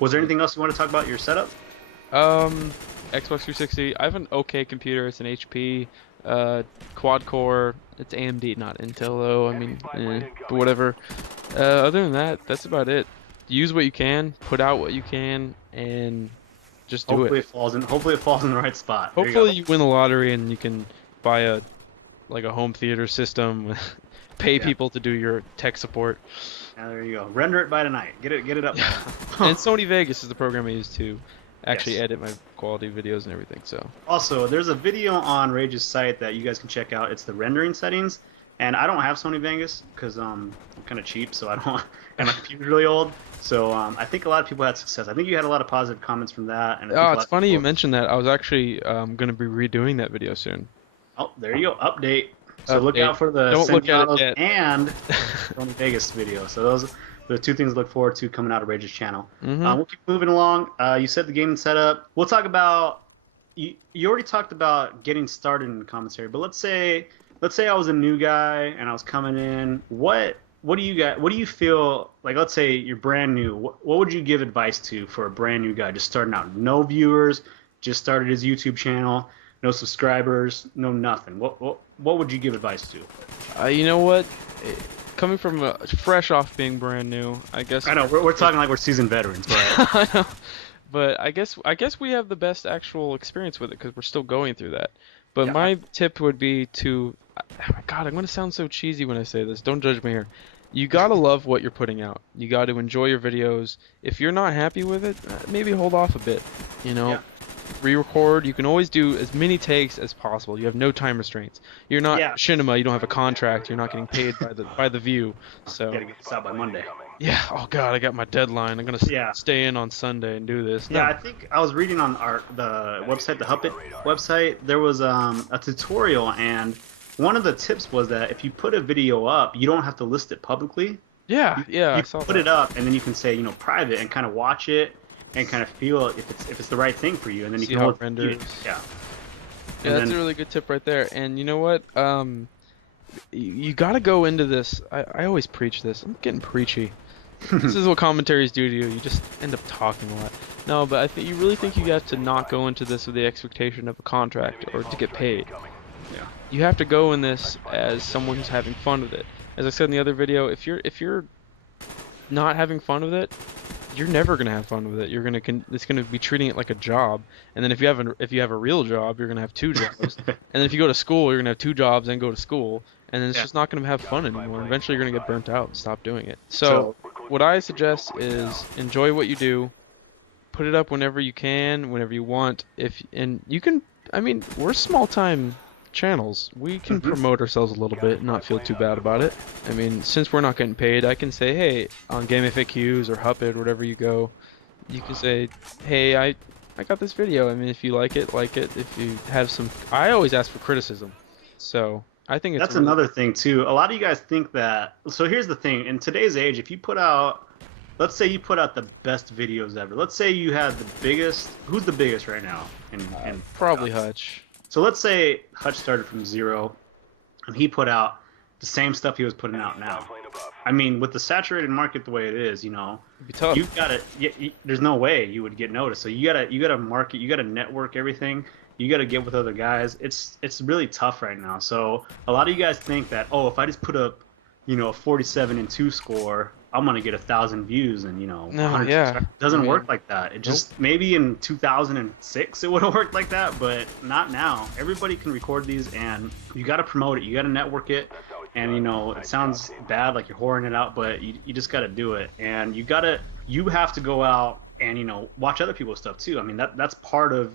Was there anything else you want to talk about your setup? Xbox 360. I have an okay computer. It's an HP, quad core. It's AMD, not Intel though. I mean, but whatever. Other than that, that's about it. Use what you can, put out what you can, and just do it. Hopefully it falls in. Hopefully it falls in the right spot. There you Hopefully go. you win the lottery and you can buy a like a home theater system, pay Yeah. people to do your tech support. Now there you go. Render it by tonight. Get it up by And tonight. Sony Vegas is the program I use to actually Yes. edit my quality videos and everything. So, Also, there's a video on Rage's site that you guys can check out. It's the rendering settings, and I don't have Sony Vegas because I'm kind of cheap, so I don't. And my computer's really old, so I think a lot of people had success. I think you had a lot of positive comments from that, and I think oh, a it's lot of funny you people. mentioned that. I was actually going to be redoing that video soon. Oh, there you go. Update. So look Update. out for the Don't look at it semiautos yet. and Sony Vegas video. So those are the two things to look forward to coming out of Rage's channel. Hmm. We'll keep moving along. You said the gaming setup. We'll talk about. You already talked about getting started in commentary, but let's say I was a new guy and I was coming in. What do you got? What do you feel like? Let's say you're brand new. What would you give advice to for a brand new guy just starting out? No viewers, just started his YouTube channel, no subscribers, no nothing. What would you give advice to? You know what? Coming from fresh off being brand new, I guess. I know we're talking like we're seasoned veterans, but I know. But I guess we have the best actual experience with it because we're still going through that. But yeah, my tip would be to, oh my God, I'm gonna sound so cheesy when I say this. Don't judge me here. You gotta love what you're putting out. You gotta enjoy your videos. If you're not happy with it, maybe hold off a bit. You know, yeah, re-record. You can always do as many takes as possible. You have no time restraints. You're not yeah. Shinema. You don't have a contract. You're not getting paid by the view. Got So. to get this out by Monday. Yeah, oh God, I got my deadline. I'm gonna Yeah. stay in on Sunday and do this. Yeah, No. I think I was reading on the website, the Huppet website. There was a tutorial, and one of the tips was that if you put a video up, you don't have to list it publicly. Yeah, yeah, I You saw put it that. up, and then you can say, private, and kind of watch it, and kind of feel if it's the right thing for you, and then you See can how always it renders. yeah, Yeah, and that's a then really good tip right there. And you know what? You gotta go into this. I always preach this. I'm getting preachy. This is what commentaries do to you. You just end up talking a lot. No, but I think you really think you have to not go into this with the expectation of a contract or to get paid. yeah, You have to go in this as someone who's having fun with it. As I said in the other video, if you're not having fun with it, you're never gonna have fun with it. It's gonna be treating it like a job. And then if you have a real job, you're gonna have two jobs. And then if you go to school, you're gonna have two jobs and go to school. And then it's yeah. just not gonna have fun anymore. Eventually, you're gonna get burnt out and stop doing it. So, So what I suggest is enjoy what you do. Put it up whenever you can, whenever you want. And you can. I mean, we're small time channels. We can mhm. promote ourselves a little bit and not feel too bad about it. I mean, since we're not getting paid, I can say, hey, on Game FAQs or Huppet, wherever you go, you can say, hey, I got this video. I mean, if you like it, like it. If you have some, I always ask for criticism. So I think it's That's a really, another thing too. A lot of you guys think that. So here's the thing. In today's age, if you put out, let's say you put out the best videos ever. Let's say you had the biggest. Who's the biggest right now? In probably Hutch. So let's say Hutch started from zero, and he put out the same stuff he was putting out now. I mean, with the saturated market the way it is, It'd be tough. you gotta. There's no way you would get noticed. So you gotta market. You gotta network everything. You gotta get with other guys. It's really tough right now. So a lot of you guys think that, oh, if I just put up, a 47 and 2 score, I'm gonna get 1,000 views and No, 100 yeah. subscribers. It doesn't I work mean, like that. It nope. just maybe in 2006 it would have worked like that, but not now. Everybody can record these, and you got to promote it. You got to network it, and it sounds bad like you're whoring it out, but you just got to do it, and you have to go out and watch other people's stuff too. I mean that's part of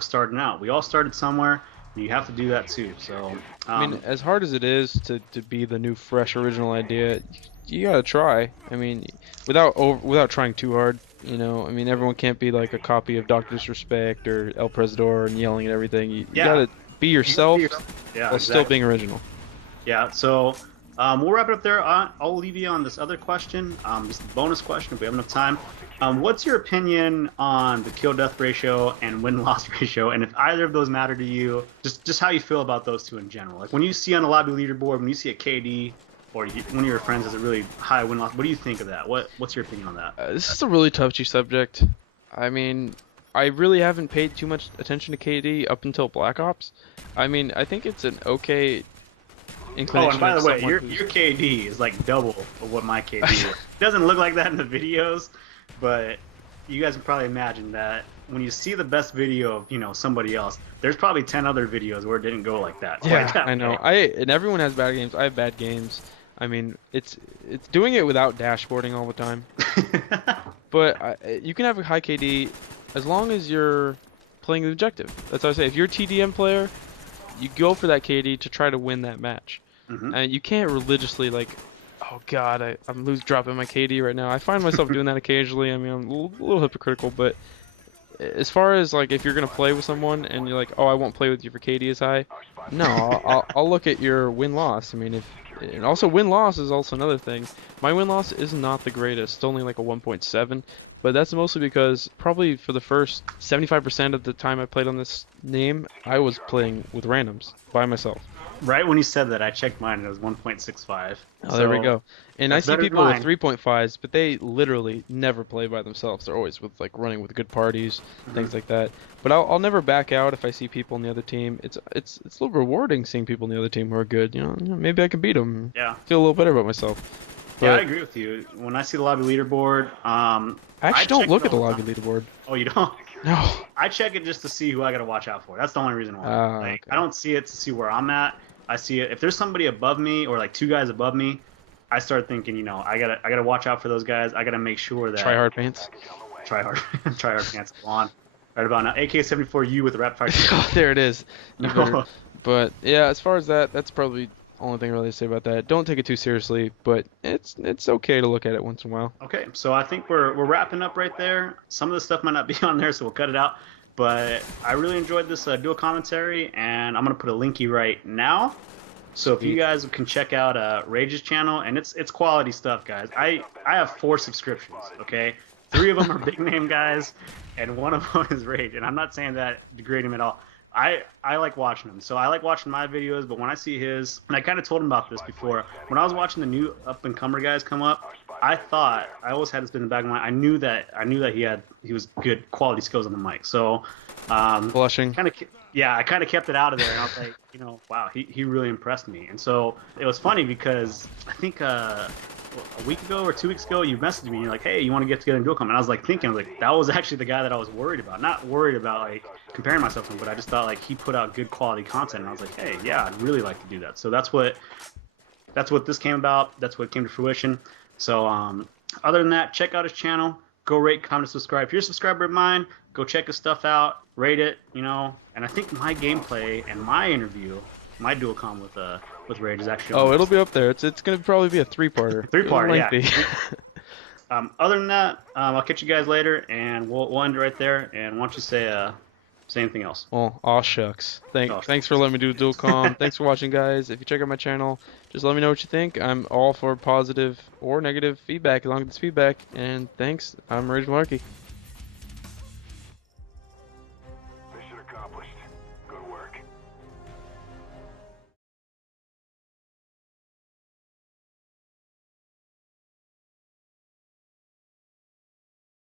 starting out. We all started somewhere. You have to do that too. So I mean, as hard as it is to be the new, fresh, original idea, you gotta try. I mean, without trying too hard. I mean, everyone can't be like a copy of Doctor Disrespect or El Presidor and yelling at everything. You yeah, gotta be you gotta yourself be yourself. Yeah, while still exactly. being original. Yeah, so we'll wrap it up there. I'll leave you on this other question, just a bonus question if we have enough time. What's your opinion on the kill-death ratio and win-loss ratio, and if either of those matter to you, just how you feel about those two in general? Like when you see on the lobby leaderboard, when you see a KD, or one of your friends has a really high win loss. What do you think of that? What's your opinion on that? This is a really touchy subject. I mean, I really haven't paid too much attention to KD up until Black Ops. I mean, I think it's an okay Oh, and inclination by of the way, someone your who's KD is like double of what my KD is. It doesn't look like that in the videos, but you guys can probably imagine that when you see the best video of somebody else, there's probably 10 other videos where it didn't go like that. Yeah, Quite that I know. And everyone has bad games. I have bad games. I mean, it's doing it without dashboarding all the time. way. But you can have a high KD as long as you're playing the objective. That's what I say. If you're a TDM player, you go for that KD to try to win that match. Hmm. And you can't religiously like, oh God, I'm dropping my KD right now. I find myself doing that occasionally. I mean, I'm a little hypocritical, but as far as like if you're gonna play with someone and you're like, oh, I won't play with you for KD is high. No, I'll look at your win loss. I mean, and also win loss is also another thing. My win loss is not the greatest. It's only like a 1.7, but that's mostly because probably for the first 75% of the time I played on this name, I was playing with randoms by myself. Right when you said that, I checked mine and it was 1.65. Oh, there we go. And I That's see better than people with mine. 3.5s, but they literally never play by themselves. They're always with like running with good parties, things like that. But I'll never back out if I see people on the other team. It's a little rewarding seeing people on the other team who are good. Maybe I can beat them. Yeah. Feel a little better about myself. Yeah, I But agree with you. When I see the lobby leaderboard, I I actually don't check look it at the all the lobby time. leaderboard. Oh, you don't? No. I check it just to see who I gotta watch out for. That's the only reason why. Like, Okay. I don't see it to see where I'm at. I see it if there's somebody above me or like two guys above me. I start thinking, I gotta watch out for those guys. I gotta make sure that Try hard paints. try hard, try hard pants go on. Right about now, AK-74U with the rapid fire. Oh, there it is. You better. No. But yeah, as far as that, that's probably the only thing really to say about that. Don't take it too seriously, but it's okay to look at it once in a while. Okay, so I think we're wrapping up right there. Some of the stuff might not be on there, so we'll cut it out. But I really enjoyed this dual commentary, and I'm gonna put a linky right now. So if you Sweet. guys can check out Rage's channel, and it's quality stuff, guys. I have 4 subscriptions. Okay, 3 of them are big name guys, and 1 of them is Rage. And I'm not saying that degrade him at all. I like watching him, so I like watching my videos. But when I see his, and I kind of told him about this before, when I was watching the new up and comer guys come up, I always had this in the back of my mind. I knew that he was good quality skills on the mic. So Blushing. I kind of kept it out of there, and I was like, wow, he really impressed me. And so it was funny because I think a week ago or 2 weeks ago, you messaged me and you're like, hey, you want to get together and dual com? And I was like thinking, that was actually the guy that I was worried about. Not worried about like comparing myself to him, but I just thought like he put out good quality content, and I was like, hey, yeah, I'd really like to do that. So that's what this came about. That's what came to fruition. So other than that, check out his channel. Go rate, comment, subscribe. If you're a subscriber of mine, go check his stuff out, rate it, And I think my gameplay and my interview, my dual com with Rage is actually. Oh, it'll be up there. It's gonna probably be a 3-parter. 3-part, yeah. Lengthy. Other than that, I'll catch you guys later, and we'll end it right there. And why don't you say anything else? Well, aw shucks. Thanks for letting me do dual com. Thanks for watching, guys. If you check out my channel, just let me know what you think. I'm all for positive or negative feedback, as long as it's feedback. And thanks. I'm Rage Malarkey.